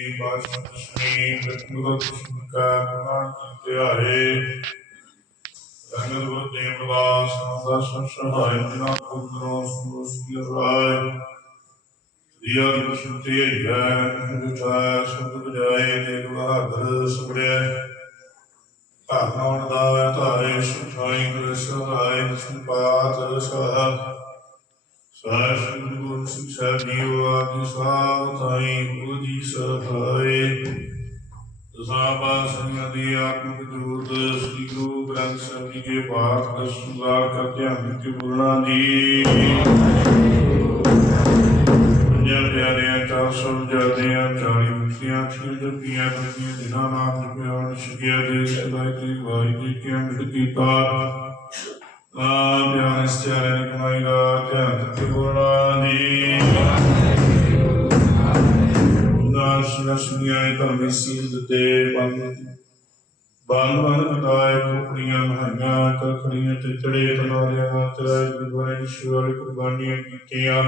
ਇਹ ਬਾਸ਼ਨ ਸ਼੍ਰੀ ਗੁਰੂ ਕਾ ਨਾਮ ਧਿਆਏ ਰੰਗਤ ਗੁਰੂ ਦੇਵ ਦਾਸ ਦਰਸ਼ਨ ਸਹਾਇ ਜਿਨਾ ਪੁੱਤਰੋ ਸੁਸਤੀ ਰਾਏ ਦਿਆ ਸੁਤੇ ਹੈ ਵਿਚਾਰ ਸ਼ਬਦ ਬਜਾਏ ਤੇ ਬਹਾਦਰ ਸੁਪੜਿਆ। ਧਾਰਨ ਦਾ ਧਾਰੇ ਸੁਖਾਈ ਗੁਰ ਸਹਾਇ ਸੰਪਾਤ ਸਹਾ। ਸਾਰ ਸ੍ਰੀ ਗੁਰੂ ਸਿੱਖਿਆ ਜੀਵ ਆਦਿ ਸਾਧ ਥਾਈ ਗੁਰੂ ਜੀ ਸਹਾਇ ਦਸਾਂ ਪਾਤਸ਼ਾਹੀਆਂ ਦੀ ਆਤਮਿਕ ਜੋਤ ਸ੍ਰੀ ਗੁਰੂ ਗ੍ਰੰਥ ਸਾਹਿਬ ਜੀ ਕੇ ਪਾਠ ਦਸੂਦਾਰ ਕਰ ਧਿਆਨ ਵਿੱਚ ਬੋਲਣਾ ਜੀ ਪੰਜਾਂ ਪਿਆਰਿਆਂ ਚਾਰ ਸੌ ਜਲਦਿਆਂ ਚਾਲੀ ਮੁਕਤੀਆਂ ਛੇ ਜਪੀਆਂ ਜਪੀਆਂ ਜਿਨ੍ਹਾਂ ਨਾਮ ਜਪਿਆ ਨਿਸ਼ਕਿਆ ਦੇ ਸਦਾਈ ਦੀ ਵਾਹਿ ਜੀ ਕੇ ਅੰਮ੍ਰਿਤ ਕੀਤਾ ਆ ਧਿਆਨ ਇਸ ਚਾਰੇ ਦੀ ਕਮਾਈ ਦਾ ਧਿਆਨ ਦਿੱਤੇ ਬੋਲਣਾ ਜੀ ਦਾਸ ਨਸ਼ਨੀਆਂ ਧਰਮੀ ਸੀਲ ਦਿੱਤੇ ਬੰਦ ਬੰਦ ਬੰਦ ਕਟਾਏ ਕੁਕੜੀਆਂ ਮਹਾਈਆਂ ਕਖੜੀਆਂ ਤੇ ਚੜੇ ਤਨਾਲਿਆਂ ਤਰਾਏ ਗੁਰਬਾਣੀ ਸ਼ਿਵਾਲੇ ਕੁਰਬਾਨੀਆਂ ਕੀਤੀਆਂ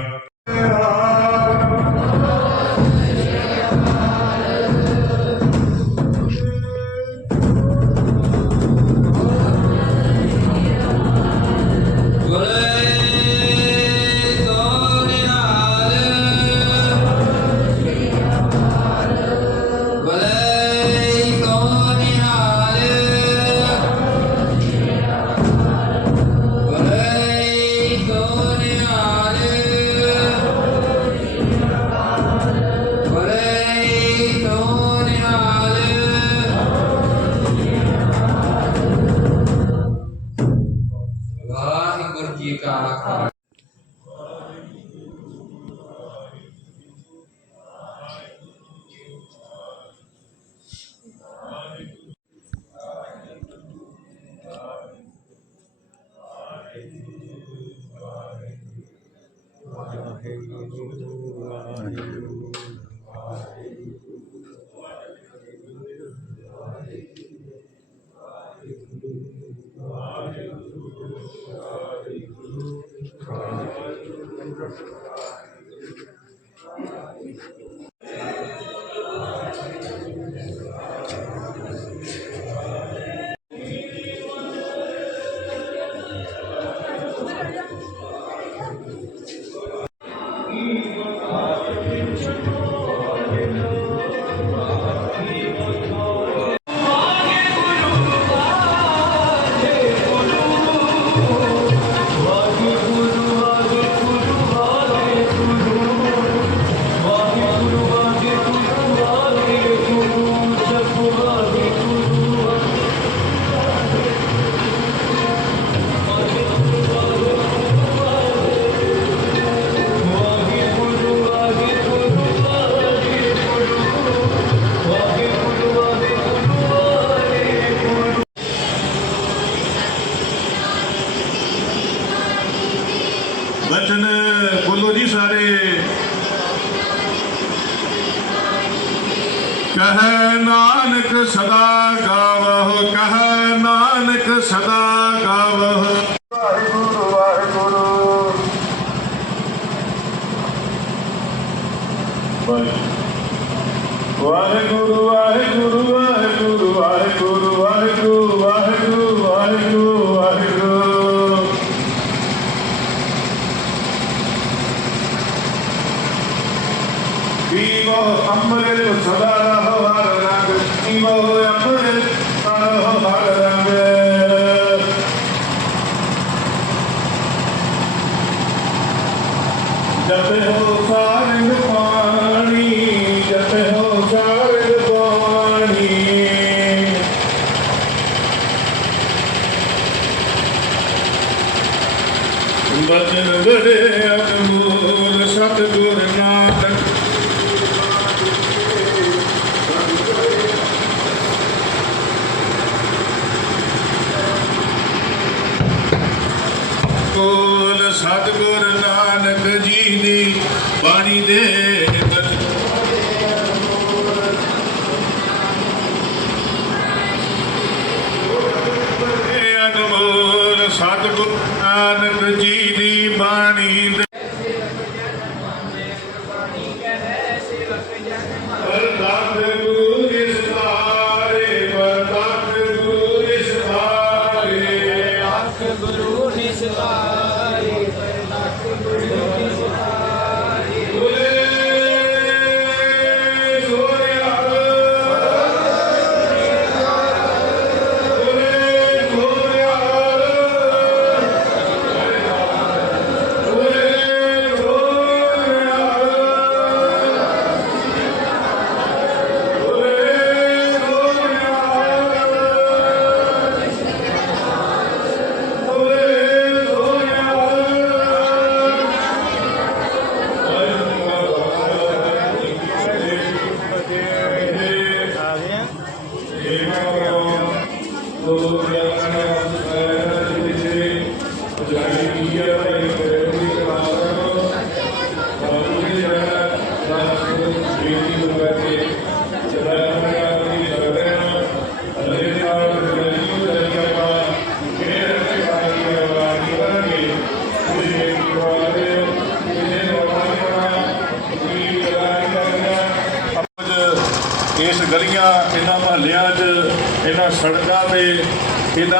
Hallelujah. ਸਤਿਗੁਰ ਨਾਨਕ ਜੀ ਦੀ ਬਾਣੀ ਦੇ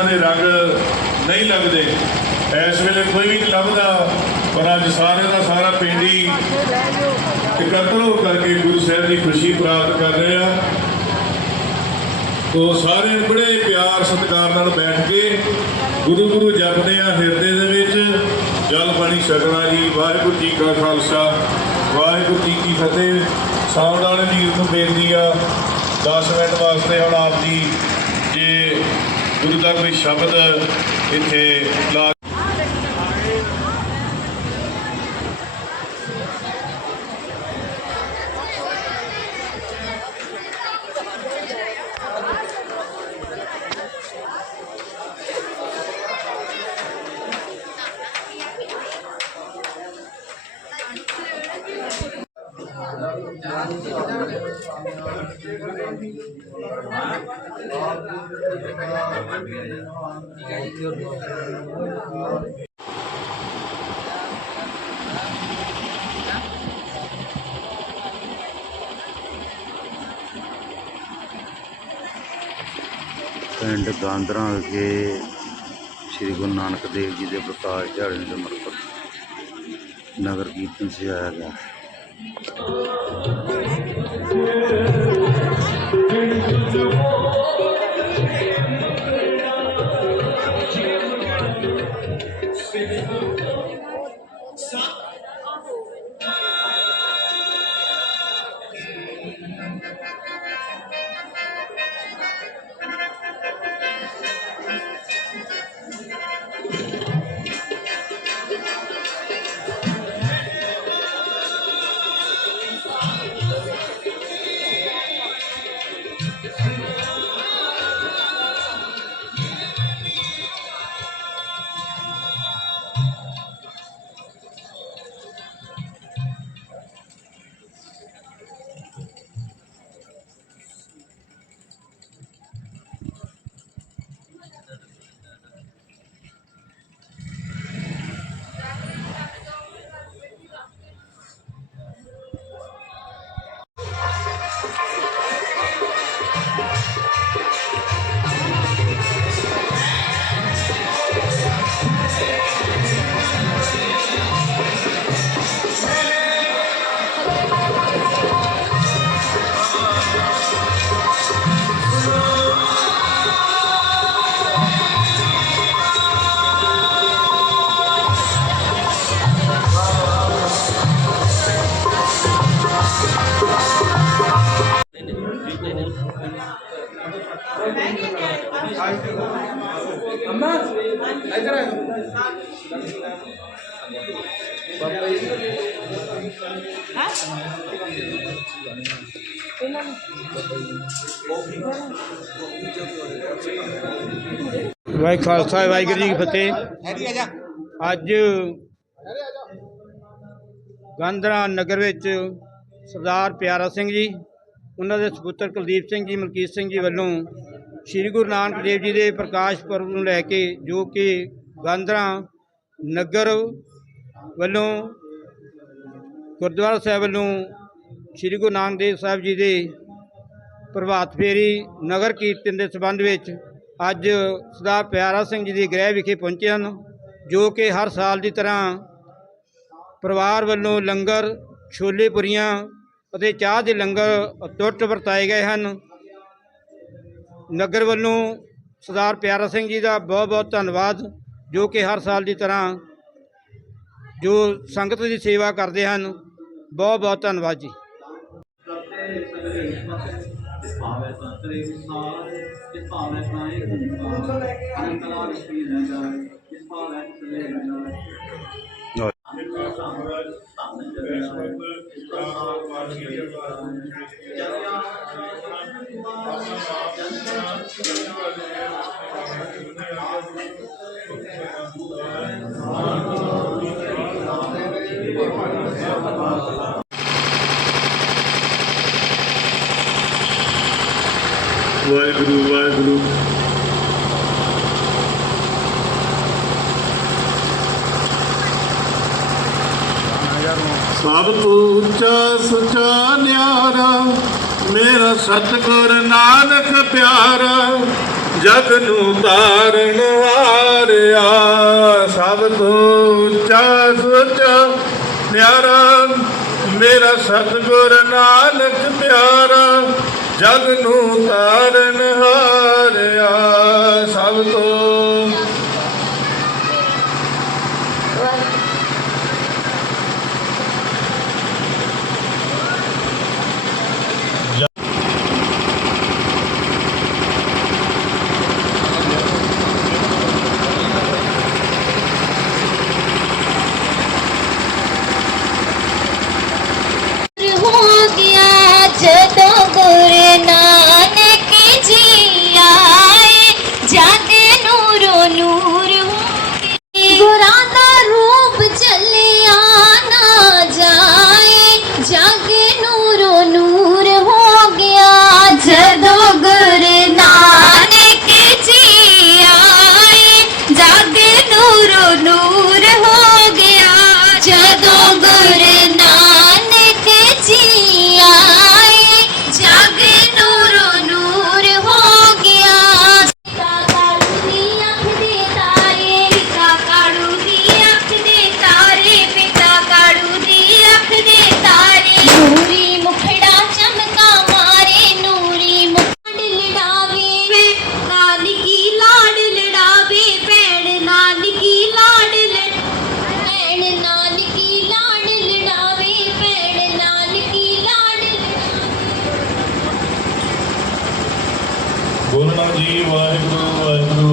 ਇਦਾਂ ਦੇ ਰੰਗ ਨਹੀਂ ਲੱਗਦੇ। ਇਸ ਵੇਲੇ ਕੋਈ ਵੀ ਨਹੀਂ ਲੱਭਦਾ ਪਰ ਅੱਜ ਸਾਰੇ ਦਾ ਸਾਰਾ ਪਿੰਡ ਹੀ ਇਕੱਤਰ ਹੋ ਕਰਕੇ ਗੁਰੂ ਸਾਹਿਬ ਦੀ ਖੁਸ਼ੀ ਪ੍ਰਾਪਤ ਕਰ ਰਹੇ ਆ। ਤੋ ਸਾਰੇ ਬੜੇ ਪਿਆਰ ਸਤਿਕਾਰ ਨਾਲ ਬੈਠ ਕੇ ਗੁਰੂ ਗੁਰੂ ਜਪਦੇ ਆ ਹਿਰਦੇ ਦੇ ਵਿੱਚ। ਜਲ ਪਾਣੀ ਛਕਣਾ ਜੀ, ਵਾਹਿਗੁਰੂ ਜੀ ਕਾ ਖਾਲਸਾ, ਵਾਹਿਗੁਰੂ ਜੀ ਕੀ ਫਤਿਹ। ਸਾਵਧਾਨ ਵੀਰ ਨੂੰ ਬੇਨਤੀ ਆ 10 ਮਿੰਟ ਵਾਸਤੇ ਹੁਣ ਆਪ ਜੀ ਜੇ ਗੁਰੂ ਦਾ ਕੋਈ ਸ਼ਬਦ ਇੱਥੇ ਲਾ ਪਿੰਡ ਗਾਂਦਰਾਂ ਵਿਖੇ ਸ੍ਰੀ ਗੁਰੂ ਨਾਨਕ ਦੇਵ ਜੀ ਦੇ ਪ੍ਰਕਾਸ਼ ਦਿਹਾੜੇ ਨੂੰ ਸਮਰਪਿਤ ਨਗਰ ਕੀਰਤਨ ਸਜਾਇਆ ਗਿਆ। Yeah. ਖਾਲਸਾ ਵਾਹਿਗੁਰੂ ਜੀ ਕੀ ਫਤਿਹ। ਅੱਜ ਗਾਂਧਰਾ ਨਗਰ ਵਿੱਚ ਸਰਦਾਰ ਪਿਆਰਾ ਸਿੰਘ ਜੀ ਉਹਨਾਂ ਦੇ ਸੁਪੁੱਤਰ ਕੁਲਦੀਪ ਸਿੰਘ ਜੀ ਮਲਕੀਤ ਸਿੰਘ ਜੀ ਵੱਲੋਂ ਸ੍ਰੀ ਗੁਰੂ ਨਾਨਕ ਦੇਵ ਜੀ ਦੇ ਪ੍ਰਕਾਸ਼ ਪੁਰਬ ਨੂੰ ਲੈ ਕੇ ਜੋ ਕਿ ਗਾਂਧਰਾ ਨਗਰ ਵੱਲੋਂ ਗੁਰਦੁਆਰਾ ਸਾਹਿਬ ਵੱਲੋਂ ਸ੍ਰੀ ਗੁਰੂ ਨਾਨਕ ਦੇਵ ਸਾਹਿਬ ਜੀ ਦੇ ਪ੍ਰਭਾਤ ਫੇਰੀ ਨਗਰ ਕੀਰਤਨ ਦੇ ਸਬੰਧ ਵਿੱਚ ਅੱਜ ਸਰਦਾਰ ਪਿਆਰਾ ਸਿੰਘ ਜੀ ਦੀ ਗ੍ਰਹਿ ਵਿਖੇ ਪਹੁੰਚੇ ਹਨ, ਜੋ ਕਿ ਹਰ ਸਾਲ ਦੀ ਤਰ੍ਹਾਂ ਪਰਿਵਾਰ ਵੱਲੋਂ ਲੰਗਰ, ਛੋਲੇ ਪੁਰੀਆਂ ਅਤੇ ਚਾਹ ਦੇ ਲੰਗਰ ਟੁੱਟ ਵਰਤਾਏ ਗਏ ਹਨ। ਨਗਰ ਵੱਲੋਂ ਸਰਦਾਰ ਪਿਆਰਾ ਸਿੰਘ ਜੀ ਦਾ ਬਹੁਤ ਬਹੁਤ ਧੰਨਵਾਦ, ਜੋ ਕਿ ਹਰ ਸਾਲ ਦੀ ਤਰ੍ਹਾਂ ਜੋ ਸੰਗਤ ਦੀ ਸੇਵਾ ਕਰਦੇ ਹਨ। ਬਹੁਤ ਬਹੁਤ ਧੰਨਵਾਦ ਜੀ। ਭਾਵੇਂ ਸੰਤਰੇ ਸਾਰ ਤੇ ਭਾਵੇਂ ਸਾਏ ਸੰਸਾਰ। ਅਨੰਤ ਲਾਗ ਸ੍ਰੀ ਰਹਿਦਾ ਇਸ ਭਾਵੇਂ ਸਲੇ ਰਹਿਦਾ ਧੰਨ ਜਗਤ ਇਸ ਪ੍ਰਸਾਦ ਵਾਰ ਕੀ ਜਰਿਆ ਵਾਹਿਗੁਰੂ ਵਾਹਿਗੁਰੂ। ਸਭ ਤੋਂ ਉੱਚਾ ਸਚਾ ਨਿਆਰਾ, ਮੇਰਾ ਸਤਿਗੁਰ ਨਾਨਕ ਪਿਆਰਾ, ਜਗ ਨੂੰ ਤਾਰਨ ਵਾਰਿਆ। ਸਭ ਤੋਂ ਉੱਚਾ ਸਚਾ ਨਿਆਰਾ, ਮੇਰਾ ਸਤਿਗੁਰ ਨਾਨਕ ਪਿਆਰਾ ਜਗ ਨੂੰ ਤਾਰਨ ਹਾਰਿਆ ਸਭ ਤੋਂ ਬੋਲਣਾ ਜੀ ਵਾਹਿਗੁਰੂ ਵਾਹਿਗੁਰੂ।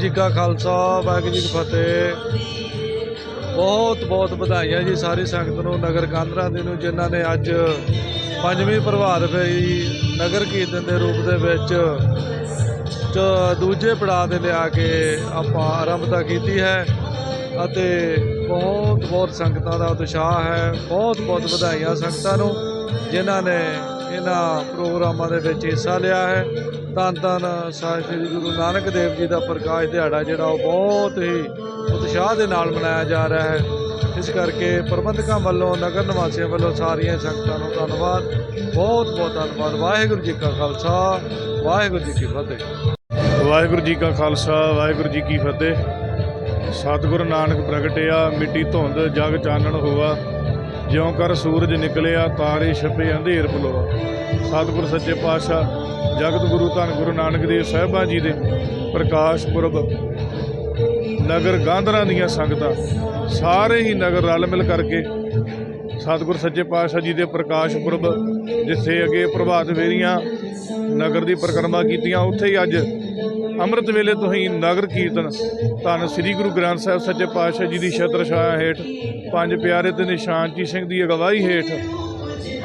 ਵਾਹਿਗੁਰੂ ਜੀ ਕਾ ਖਾਲਸਾ, ਵਾਹਿਗੁਰੂ ਜੀ ਕੀ ਫਤਿਹ। ਬਹੁਤ ਬਹੁਤ ਵਧਾਈਆਂ ਜੀ ਸਾਰੀ ਸੰਗਤ ਨੂੰ, ਨਗਰ ਕਾਂਦਰਾ ਦੇ ਨੂੰ, ਜਿਨ੍ਹਾਂ ਨੇ ਅੱਜ ਪੰਜਵੀਂ ਪ੍ਰਭਾਤ ਫੇਰੀ ਨਗਰ ਕੀਰਤਨ ਦੇ ਰੂਪ ਦੇ ਵਿੱਚ ਚ ਦੂਜੇ ਪੜਾਅ ਦੇ ਲਿਆ ਕੇ ਆਪਾਂ ਆਰੰਭਤਾ ਕੀਤੀ ਹੈ ਅਤੇ ਬਹੁਤ ਬਹੁਤ ਸੰਗਤਾਂ ਦਾ ਉਤਸ਼ਾਹ ਹੈ। ਬਹੁਤ ਬਹੁਤ ਵਧਾਈਆਂ ਸੰਗਤਾਂ ਨੂੰ, ਜਿਨ੍ਹਾਂ ਨੇ ਇਹਨਾਂ ਪ੍ਰੋਗਰਾਮਾਂ ਦੇ ਵਿੱਚ ਹਿੱਸਾ ਲਿਆ ਹੈ। ਧੰਨ ਧੰਨ ਸਾਹਿਬ ਸ੍ਰੀ ਗੁਰੂ ਨਾਨਕ ਦੇਵ ਜੀ ਦਾ ਪ੍ਰਕਾਸ਼ ਦਿਹਾੜਾ ਜਿਹੜਾ ਉਹ ਬਹੁਤ ਹੀ ਉਤਸ਼ਾਹ ਦੇ ਨਾਲ ਮਨਾਇਆ ਜਾ ਰਿਹਾ ਹੈ। ਇਸ ਕਰਕੇ ਪ੍ਰਬੰਧਕਾਂ ਵੱਲੋਂ, ਨਗਰ ਨਿਵਾਸੀਆਂ ਵੱਲੋਂ ਸਾਰੀਆਂ ਸੰਗਤਾਂ ਨੂੰ ਧੰਨਵਾਦ। ਬਹੁਤ ਬਹੁਤ ਧੰਨਵਾਦ। ਵਾਹਿਗੁਰੂ ਜੀ ਕਾ ਖਾਲਸਾ, ਵਾਹਿਗੁਰੂ ਜੀ ਕੀ ਫਤਿਹ। ਵਾਹਿਗੁਰੂ ਜੀ ਕਾ ਖਾਲਸਾ, ਵਾਹਿਗੁਰੂ ਜੀ ਕੀ ਫਤਿਹ। ਸਤਿਗੁਰੂ ਨਾਨਕ ਪ੍ਰਗਟਿਆ, ਮਿੱਟੀ ਧੁੰਦ, ਜਗ ਚਾਨਣ ਹੋਵਾ ਜਿਉਂ ਕਰ ਸੂਰਜ ਨਿਕਲਿਆ, ਤਾਰੇ ਛਪੇ ਅੰਧੇਰ ਬਲੋਆ ਸਤਿਗੁਰ ਸੱਚੇ ਪਾਤਸ਼ਾਹ, ਜਗਤ ਗੁਰੂ ਧੰਨ ਗੁਰੂ ਨਾਨਕ ਦੇਵ ਸਾਹਿਬਾਂ ਜੀ ਦੇ ਪ੍ਰਕਾਸ਼ ਪੁਰਬ, ਨਗਰ ਗਾਂਧਰਾਂ ਦੀਆਂ ਸੰਗਤਾਂ, ਸਾਰੇ ਹੀ ਨਗਰ ਰਲ ਮਿਲ ਕਰਕੇ ਸਤਿਗੁਰ ਸੱਚੇ ਪਾਤਸ਼ਾਹ ਜੀ ਦੇ ਪ੍ਰਕਾਸ਼ ਪੁਰਬ, ਜਿੱਥੇ ਅੱਗੇ ਪ੍ਰਭਾਤ ਫੇਰੀਆਂ ਨਗਰ ਦੀ ਪਰਿਕਰਮਾ ਕੀਤੀਆਂ, ਉੱਥੇ ਹੀ ਅੱਜ ਅੰਮ੍ਰਿਤ ਵੇਲੇ ਤੋਂ ਹੀ ਨਗਰ ਕੀਰਤਨ ਧੰਨ ਸ੍ਰੀ ਗੁਰੂ ਗ੍ਰੰਥ ਸਾਹਿਬ ਸੱਚੇ ਪਾਤਸ਼ਾਹ ਜੀ ਦੀ ਛਤਰ ਛਾਇਆ ਹੇਠ ਪੰਜ ਪਿਆਰੇ ਤੇ ਨਿਸ਼ਾਨਜੀ ਸਿੰਘ ਦੀ ਅਗਵਾਈ ਹੇਠ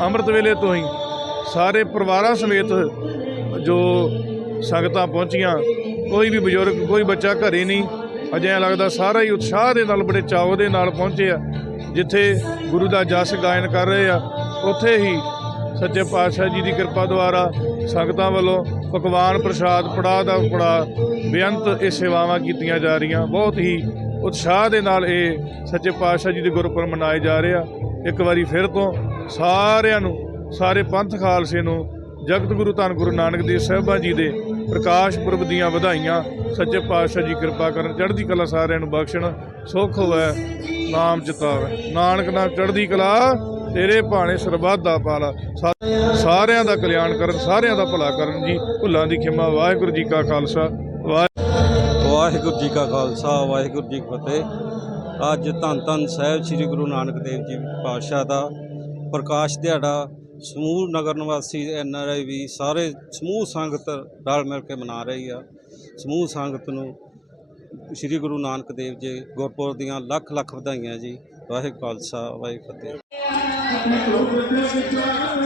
ਅੰਮ੍ਰਿਤ ਵੇਲੇ ਤੋਂ ਹੀ ਸਾਰੇ ਪਰਿਵਾਰਾਂ ਸਮੇਤ ਜੋ ਸੰਗਤਾਂ ਪਹੁੰਚੀਆਂ, ਕੋਈ ਵੀ ਬਜ਼ੁਰਗ, ਕੋਈ ਬੱਚਾ ਘਰੇ ਨਹੀਂ ਅਜੇ ਲੱਗਦਾ ਸਾਰਾ ਹੀ ਉਤਸ਼ਾਹ ਦੇ ਨਾਲ ਬੜੇ ਚਾਅ ਦੇ ਨਾਲ ਪਹੁੰਚੇ ਆ, ਜਿੱਥੇ ਗੁਰੂ ਦਾ ਜਸ ਗਾਇਨ ਕਰ ਰਹੇ ਆ, ਉੱਥੇ ਹੀ ਸੱਚੇ ਪਾਤਸ਼ਾਹ ਜੀ ਦੀ ਕਿਰਪਾ ਦੁਆਰਾ ਸੰਗਤਾਂ ਵੱਲੋਂ ਪਕਵਾਨ ਪ੍ਰਸ਼ਾਦ ਪੜਾ ਦਾ ਪੜਾ ਬੇਅੰਤ ਇਹ ਸੇਵਾਵਾਂ ਕੀਤੀਆਂ ਜਾ ਰਹੀਆਂ। ਬਹੁਤ ਹੀ ਉਤਸ਼ਾਹ ਦੇ ਨਾਲ ਇਹ ਸੱਚੇ ਪਾਤਸ਼ਾਹ ਜੀ ਦੇ ਗੁਰਪੁਰਬ ਮਨਾਏ ਜਾ ਰਹੇ ਆ। ਇੱਕ ਵਾਰੀ ਫਿਰ ਤੋਂ ਸਾਰਿਆਂ ਨੂੰ, ਸਾਰੇ ਪੰਥ ਖਾਲਸੇ ਨੂੰ, ਜਗਤ ਗੁਰੂ ਧੰਨ ਗੁਰੂ ਨਾਨਕ ਦੇਵ ਸਾਹਿਬਾਂ ਜੀ ਦੇ ਪ੍ਰਕਾਸ਼ ਪੁਰਬ ਦੀਆਂ ਵਧਾਈਆਂ। ਸੱਚੇ ਪਾਤਸ਼ਾਹ ਜੀ ਕਿਰਪਾ ਕਰਨ, ਚੜ੍ਹਦੀ ਕਲਾ ਸਾਰਿਆਂ ਨੂੰ ਬਖਸ਼ਣ। ਸੁਖ ਹੋਵੇ, ਨਾਮ ਚਿਤਾਵੇ ਨਾਨਕ ਨਾਮ ਚੜ੍ਹਦੀ ਕਲਾ ਤੇਰੇ ਭਾਣੇ ਸਰਬੱਤ ਦਾ ਪਾਲਾ। ਸਾਰਿਆਂ ਦਾ ਕਲਿਆਣ ਕਰਨ, ਸਾਰਿਆਂ ਦਾ ਭਲਾ ਕਰਨ ਜੀ। ਭੁੱਲਾਂ ਦੀ ਖਿਮਾ, ਵਾਹਿਗੁਰੂ ਜੀ ਕਾ ਖਾਲਸਾ। ਵਾਹਿ ਵਾਹਿਗੁਰੂ ਜੀ ਕਾ ਖਾਲਸਾ, ਵਾਹਿਗੁਰੂ ਜੀ ਕੀ ਫਤਿਹ। ਅੱਜ ਧੰਨ ਧੰਨ ਸਾਹਿਬ ਸ੍ਰੀ ਗੁਰੂ ਨਾਨਕ ਦੇਵ ਜੀ ਪਾਤਸ਼ਾਹ ਦਾ ਪ੍ਰਕਾਸ਼ ਦਿਹਾੜਾ। ਸਮੂਹ ਨਗਰ ਨਿਵਾਸੀ ਐਨ ਆਰ ਆਈ ਵੀ ਸਾਰੇ ਸਮੂਹ ਸੰਗਤ ਰਲ ਮਿਲ ਕੇ ਮਨਾ ਰਹੀ ਆ। ਸਮੂਹ ਸੰਗਤ ਨੂੰ ਸ੍ਰੀ ਗੁਰੂ ਨਾਨਕ ਦੇਵ ਜੀ ਗੁਰਪੁਰਬ ਦੀਆਂ ਲੱਖ ਲੱਖ ਵਧਾਈਆਂ ਜੀ। ਵਾਹਿਗੁਰੂ ਖਾਲਸਾ, ਵਾਹਿਗੁਰੂ ਫਤਿਹ। Thank you.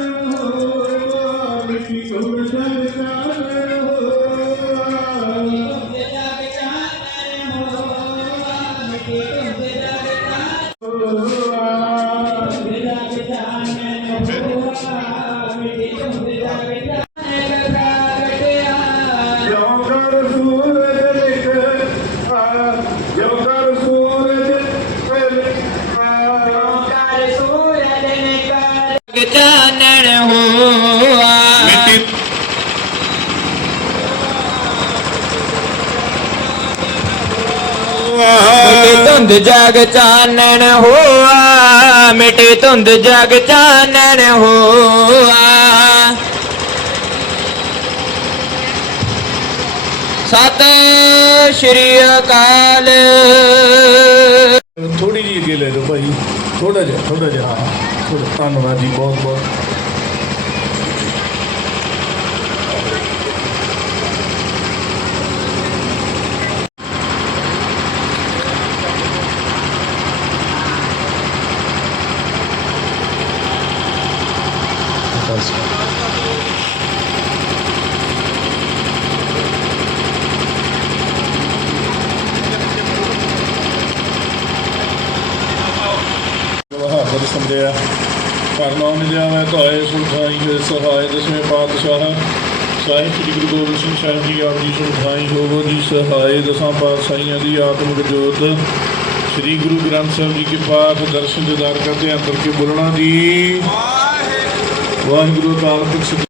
ਜਗ ਚਾਨਣ ਹੋਆ, ਮਿਟੇ ਧੁੰਦ ਜਗ ਚਾਨਣ ਹੋਆ। ਸਤਿ ਸ਼੍ਰੀ ਅਕਾਲ। ਥੋੜੀ ਜਿਹੀ ਅੱਗੇ ਲੈ ਜਾਓ ਭਾਈ ਥੋੜਾ ਜਿਹਾ ਥੋੜਾ ਜਿਹਾ, ਹਾਂ ਧੰਨਵਾਦ ਜੀ ਬਹੁਤ ਬਹੁਤ ਬਹਾਦਰ ਸਮਝਿਆ ਲਿਆਵੇ ਧਾਏ ਸੁਖਾਈ ਹੋਏ ਸਹਾਇ ਦਸਵੇਂ ਪਾਤਸ਼ਾਹ ਸਾਹਿਬ ਸ੍ਰੀ। ਗੁਰੂ ਗੋਬਿੰਦ ਸਿੰਘ ਸਾਹਿਬ ਜੀ ਆਪ ਜੀ ਸੁਖਾਈ ਹੋਵੋ ਜੀ ਸਹਾਇ ਦਸਾਂ ਪਾਤਸ਼ਾਹੀਆਂ ਦੀ ਆਤਮਿਕ ਜੋਤ। ਸ੍ਰੀ ਗੁਰੂ ਗ੍ਰੰਥ ਸਾਹਿਬ ਜੀ ਕੇ ਪਾਠ ਦਰਸ਼ਨ ਦਿਦਾਰ ਕਰਦੇ ਅੰਦਰ ਕੇ ਬੋਲਣਾ ਦੀ ਵਾਹਿਗੁਰੂ। ਅਕਾਲ ਪੁਰਖ